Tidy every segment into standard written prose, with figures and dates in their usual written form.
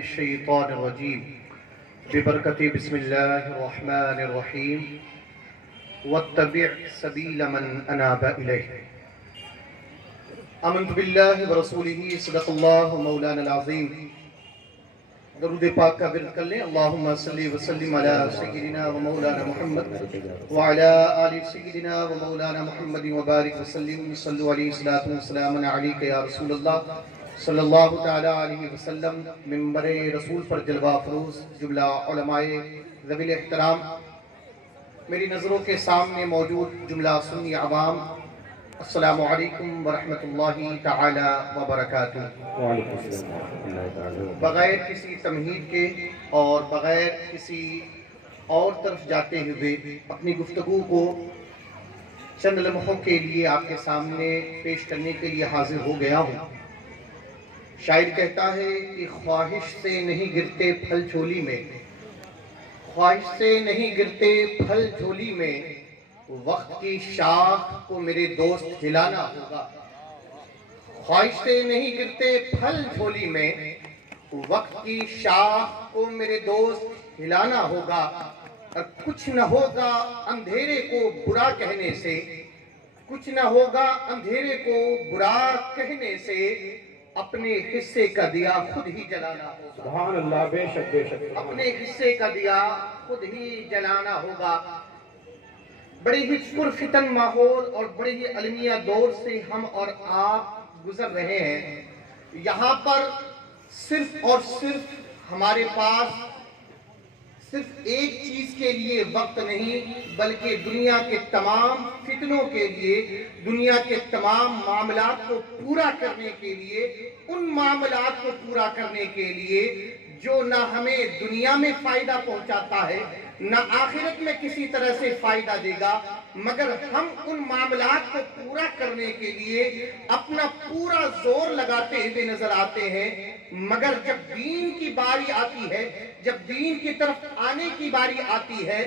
الشيطان الرجيم ببركة بسم الله الرحمن الرحيم واتبع سبيل من أناب إليه آمنت بالله ورسوله صدق الله مولانا العظيم درود پاک کا ورد کر لیں اللہم صلی وسلم علی سیدنا و مولانا محمد وعلی آل سیدنا و مولانا محمد وبارک وسلم صلو علیہ الصلاة والسلام علیکہ یا رسول اللہ صلی اللہ تعالیٰ علیہ وسلم منبر رسول پر جلوہ افروز جملہ علماء ذوی الاحترام میری نظروں کے سامنے موجود جملہ سنی عوام السلام علیکم ورحمۃ اللہ تعالی وبرکاتہ۔ بغیر کسی تمہید کے اور بغیر کسی اور طرف جاتے ہوئے اپنی گفتگو کو چند لمحوں کے لیے آپ کے سامنے پیش کرنے کے لیے حاضر ہو گیا ہوں۔ شاعر کہتا ہے کہ خواہش سے نہیں گرتے پھل جھولی میں، خواہش سے نہیں گرتے پھل جھولی میں، وقت کی شاخ کو میرے دوست ہلانا ہوگا۔ خواہش سے نہیں گرتے پھل جھولی میں، وقت کی شاخ کو میرے دوست ہلانا ہوگا، اور کچھ نہ ہوگا اندھیرے کو برا کہنے سے، کچھ نہ ہوگا اندھیرے کو برا کہنے سے، اپنے حصے کا دیا خود ہی جلانا ہوگا۔ سبحان اللہ، بے شک بے شک، اپنے حصے کا دیا خود ہی جلانا ہوگا۔ بڑی ہی پرفتن ماحول اور بڑی ہی علمیہ دور سے ہم اور آپ گزر رہے ہیں۔ یہاں پر صرف اور صرف ہمارے پاس صرف ایک چیز کے لیے وقت نہیں، بلکہ دنیا کے تمام فتنوں کے لیے، دنیا کے تمام معاملات کو پورا کرنے کے لیے، ان معاملات کو پورا کرنے کے لیے جو نہ ہمیں دنیا میں فائدہ پہنچاتا ہے نہ آخرت میں کسی طرح سے فائدہ دے گا، مگر ہم ان معاملات کو پورا کرنے کے لیے اپنا پورا زور لگاتے ہوئے نظر آتے ہیں، مگر جب دین کی باری آتی ہے، جب دین کی طرف آنے کی باری آتی ہے،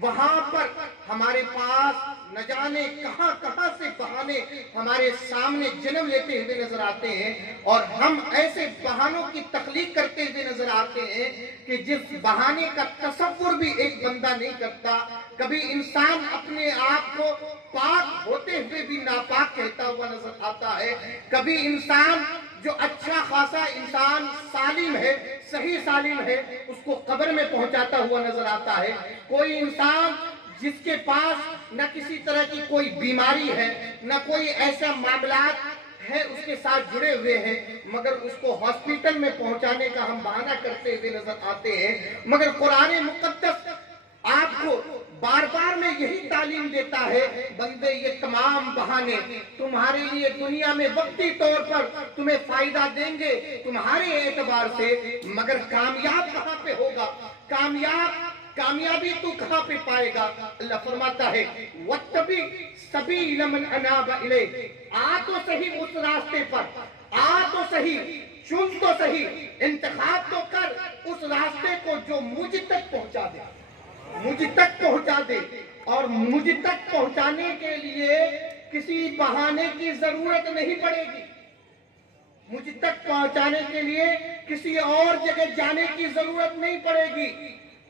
وہاں پر ہمارے پاس نہ جانے کہاں کہاں سے بہانے ہمارے سامنے جنم لیتے ہوئے نظر آتے ہیں، اور ہم ایسے بہانوں کی تخلیق کرتے ہوئے نظر آتے ہیں کہ جس بہانے کا تصور بھی ایک بندہ نہیں کرتا۔ کبھی انسان اپنے آپ کو پاک ہوتے ہوئے بھی ناپاک کہتا ہوا نظر آتا ہے، کبھی انسان جو اچھا خاصا انسان سالم ہے، صحیح سالم ہے، اس کو قبر میں پہنچاتا ہوا نظر آتا ہے۔ کوئی انسان جس کے پاس نہ کسی طرح کی کوئی بیماری ہے، نہ کوئی ایسا معاملات ہے اس کے ساتھ جڑے ہوئے ہیں، مگر اس کو ہاسپیٹل میں پہنچانے کا ہم بہانہ کرتے ہوئے نظر آتے ہیں۔ مگر قرآن مقدس آپ کو بار بار میں یہی تعلیم دیتا ہے، بندے یہ تمام بہانے تمہارے لیے دنیا میں وقتی طور پر تمہیں فائدہ دیں گے تمہارے اعتبار سے، مگر کامیاب کہاں پہ ہوگا؟ کامیابی تو کہاں پہ پائے گا؟ اللہ فرماتا ہے وَاتَّبِعْ سَبِيلَ مَنْ أَنَابَ إِلَيْهِ، آ تو صحیح اس راستے پر، آ تو صحیح، چن تو صحیح، انتخاب تو کر اس راستے کو جو مجھ تک پہنچا دے، مجھ تک پہنچا دے۔ اور مجھ تک پہنچانے کے لیے کسی بہانے کی ضرورت نہیں پڑے گی، مجھ تک پہنچانے کے لیے کسی اور جگہ جانے کی ضرورت نہیں پڑے گی۔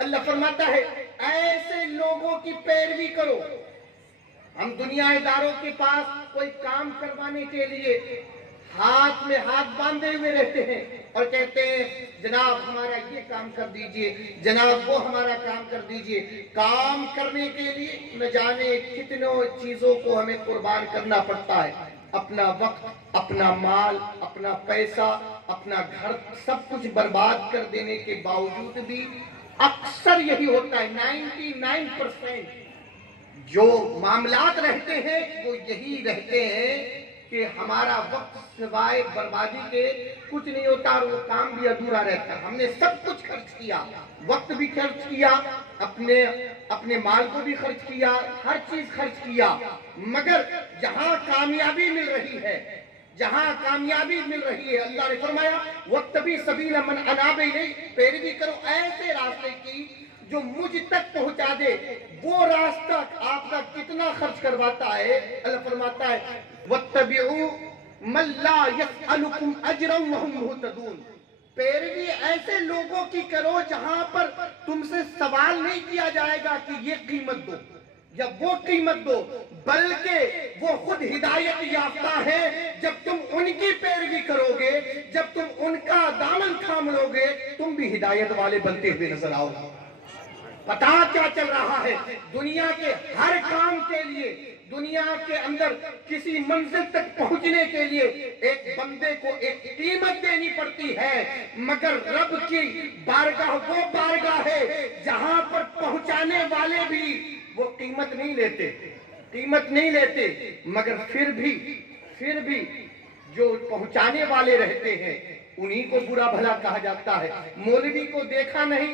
اللہ فرماتا ہے ایسے لوگوں کی پیروی کرو۔ ہم دنیا اداروں کے پاس کوئی کام کروانے کے لیے ہاتھ میں ہاتھ باندھے ہوئے رہتے ہیں اور کہتے ہیں جناب ہمارا یہ کام کر دیجئے، جناب وہ ہمارا کام کر دیجئے۔ کام کرنے کے لیے نہ جانے کتنوں چیزوں کو ہمیں قربان کرنا پڑتا ہے، اپنا وقت، اپنا مال، اپنا پیسہ، اپنا گھر، سب کچھ برباد کر دینے کے باوجود بھی اکثر یہی ہوتا ہے، 99% جو معاملات رہتے ہیں وہ یہی رہتے ہیں کہ ہمارا وقت سوائے بربادی کے کچھ نہیں ہوتا، اور وہ کام بھی ادھورا رہتا ہے۔ ہم نے سب کچھ خرچ کیا، وقت بھی خرچ کیا، اپنے مال کو بھی خرچ کیا، ہر چیز خرچ کیا، مگر جہاں کامیابی مل رہی ہے، جہاں کامیابی مل رہی ہے، اللہ نے فرمایا وَاتَّبِعْ سَبِيلَ مَنْ أَنَابَ إِلَيْهِ، پیروی کرو ایسے راستے کی جو مجھ تک پہنچا دے۔ وہ راستہ آپ کا کتنا خرچ کرواتا ہے؟ اللہ فرماتا ہے وَاتَّبِعُوا مَن لَا يَسْأَلُكُمْ أَجْرًا وَهُمْ مُهْتَدُونَ، پیروی ایسے لوگوں کی کرو جہاں پر تم سے سوال نہیں کیا جائے گا کہ یہ قیمت دو یا وہ قیمت دو، بلکہ وہ خود ہدایت یافتہ ہے۔ جب تم ان کی پیروی کرو گے، جب تم ان کا دامن تھام لو گے، تم بھی ہدایت والے بنتے ہوئے نظر آؤ گے۔ پتا کیا چل رہا ہے؟ دنیا کے ہر کام کے لیے، دنیا کے اندر کسی منزل تک پہنچنے کے لیے ایک بندے کو ایک قیمت دینی پڑتی ہے، مگر رب کی بارگاہ وہ بارگاہ ہے جہاں پر پہنچانے والے بھی وہ قیمت نہیں لیتے، مگر پھر بھی جو پہنچانے والے رہتے ہیں انہی کو برا بھلا کہا جاتا ہے۔ مولوی کو دیکھا نہیں،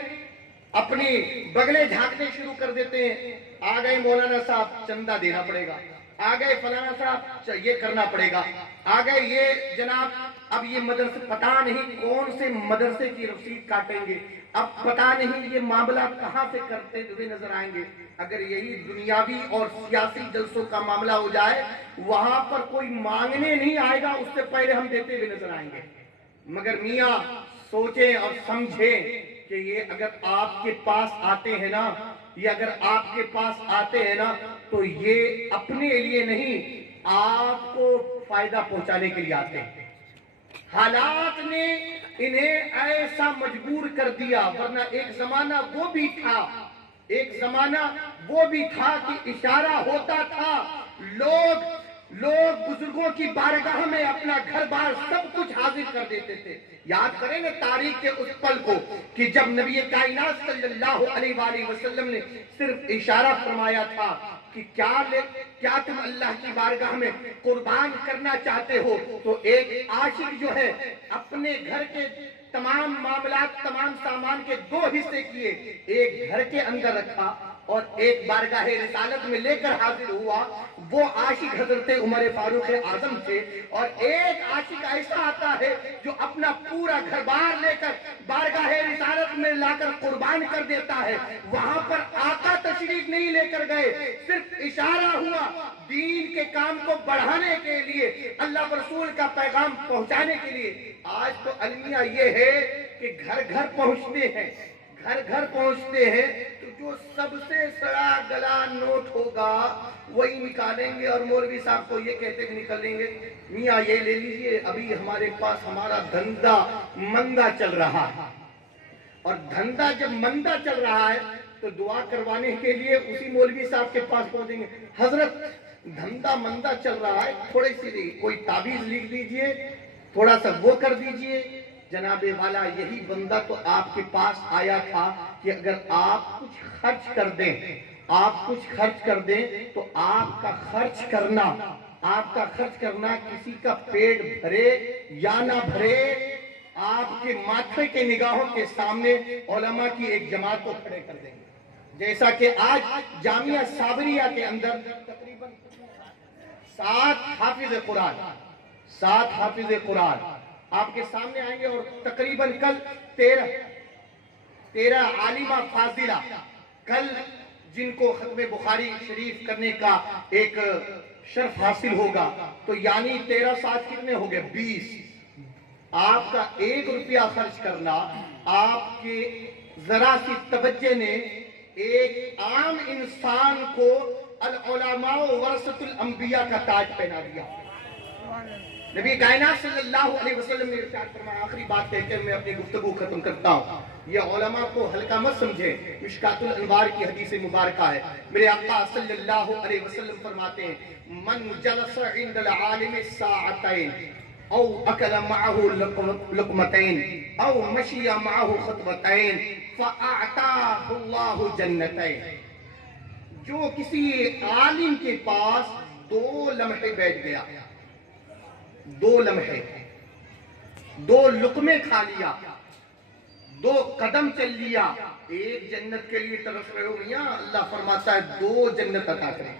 اپنی بغلیں جھانکنے شروع کر دیتے ہیں، آ گئے مولانا صاحب چندہ دینا پڑے گا، آ گئے فلانا صاحب یہ کرنا پڑے گا، آ گئے یہ جناب اب یہ مدرسے پتہ نہیں کون سے مدرسے کی رسید کاٹیں گے، اب پتہ نہیں یہ معاملہ کہاں سے کرتے ہوئے نظر آئیں گے۔ اگر یہی دنیاوی اور سیاسی جلسوں کا معاملہ ہو جائے، وہاں پر کوئی مانگنے نہیں آئے گا، اس سے پہلے ہم دیتے ہوئے نظر آئیں گے۔ مگر میاں سوچیں اور سمجھیں کہ یہ اگر آپ کے پاس آتے ہیں نا، تو یہ اپنے لیے نہیں، آپ کو فائدہ پہنچانے کے لیے آتے ہیں۔ حالات نے انہیں ایسا مجبور کر دیا، ورنہ ایک زمانہ وہ بھی تھا کہ اشارہ ہوتا تھا، لوگ بزرگوں کی بارگاہ میں اپنا گھر بار سب کچھ حاضر کر دیتے تھے۔ یاد کریں نا تاریخ کے اس پل کو کہ جب نبی کائنات صلی اللہ علیہ وآلہ وسلم نے صرف اشارہ فرمایا تھا کہ کیا تم اللہ کی بارگاہ میں قربان کرنا چاہتے ہو، تو ایک عاشق جو ہے اپنے گھر کے تمام معاملات، تمام سامان کے دو حصے کیے، ایک گھر کے اندر رکھا اور ایک بارگاہ رسالت میں لے کر حاضر ہوا۔ وہ عاشق حضرت عمر فاروق اعظم تھے، اور ایک عاشق ایسا آتا ہے جو اپنا پورا گھر بار لے کر بارگاہ رسالت میں لا کر قربان کر دیتا ہے۔ وہاں پر آقا تشریف نہیں لے کر گئے، صرف اشارہ ہوا دین کے کام کو بڑھانے کے لیے، اللہ رسول کا پیغام پہنچانے کے لیے۔ آج تو المیہ یہ ہے کہ گھر گھر پہنچتے ہیں تو جو سب سے سڑا گلا نوٹ ہوگا وہی نکالیں گے، اور مولوی صاحب کو یہ کہتے کہ نکلیں گے میاں یہ لے لیجئے، ابھی ہمارے پاس ہمارا دھندا مندہ چل رہا ہے۔ اور دھندا جب مندہ چل رہا ہے تو دعا کروانے کے لیے اسی مولوی صاحب کے پاس پہنچیں گے، حضرت دھندا مندہ چل رہا ہے، تھوڑی سی کوئی تعویذ لکھ دیجئے، تھوڑا سا وہ کر دیجئے۔ جناب والا یہی بندہ تو آپ کے پاس آیا تھا کہ اگر آپ کچھ خرچ کر دیں تو آپ کا خرچ کرنا کسی کا پیٹ بھرے یا نہ بھرے، آپ کے ماتھے کے نگاہوں کے سامنے علماء کی ایک جماعت کو کھڑے کر دیں گے۔ جیسا کہ آج جامعہ صابریہ کے اندر تقریباً 7 حافظ قرآن آپ کے سامنے آئیں گے، اور تقریباً کل 13 عالمہ فاضلہ کل جن کو ختم بخاری شریف کرنے کا ایک شرف حاصل ہوگا، تو یعنی 13 7 کتنے ہو گئے 20۔ آپ کا 1 روپیہ خرچ کرنا، آپ کے ذرا سی توجہ نے ایک عام انسان کو العلماء ورثۃ الانبیاء کا تاج پہنا دیا۔ نبی کائنات صلی اللہ علیہ وسلم نے ارشاد فرمایا، آخری بات کہہ کے میں اپنی گفتگو ختم کرتا ہوں، یہ علماء کو ہلکا مت سمجھیں، مشکات الانوار کی حدیث مبارکہ ہے، میرے آقا صلی اللہ علیہ وسلم فرماتے ہیں، من جلس عند العالم ساعتین او اکل معه لقمتین او مشی معه خطوتین فاعطاہ اللہ جنتین۔ جو کسی عالم کے پاس 2 لمحے بیٹھ گیا، 2 لمحے، 2 لقمے کھا لیا، 2 قدم چل لیا، ایک جنت کے لیے ترس رہے ہو میاں، اللہ فرماتا ہے 2 جنت عطا کریں۔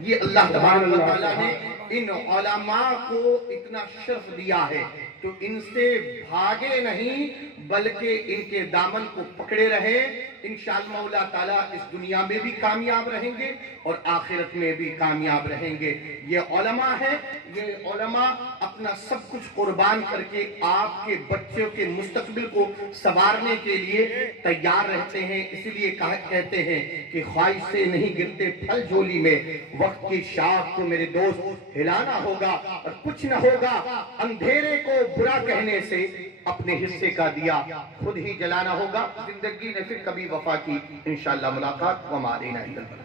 یہ اللہ تبارک و تعالیٰ نے ان علماء کو اتنا شرف دیا ہے تو ان سے بھاگے نہیں بلکہ ان کے دامن کو پکڑے رہے، انشاءاللہ مولا تعالیٰ اس دنیا میں بھی کامیاب رہیں گے اور آخرت میں بھی کامیاب رہیں گے۔ یہ علماء ہیں، یہ علماء اپنا سب کچھ قربان کر کے آپ کے بچوں کے مستقبل کو سنوارنے کے لیے تیار رہتے ہیں، اس لیے کہتے ہیں کہ خواہش سے نہیں گرتے پھل جھولی میں، وقت کی شاخ کو میرے دوست ہلانا ہوگا اور کچھ نہ ہوگا اندھیرے کو برا کہنے سے اپنے حصے کا دیا خود ہی جلانا ہوگا۔ زندگی نے پھر کبھی وفا کی، انشاءاللہ ملاقات وما علینا الا البلاغ۔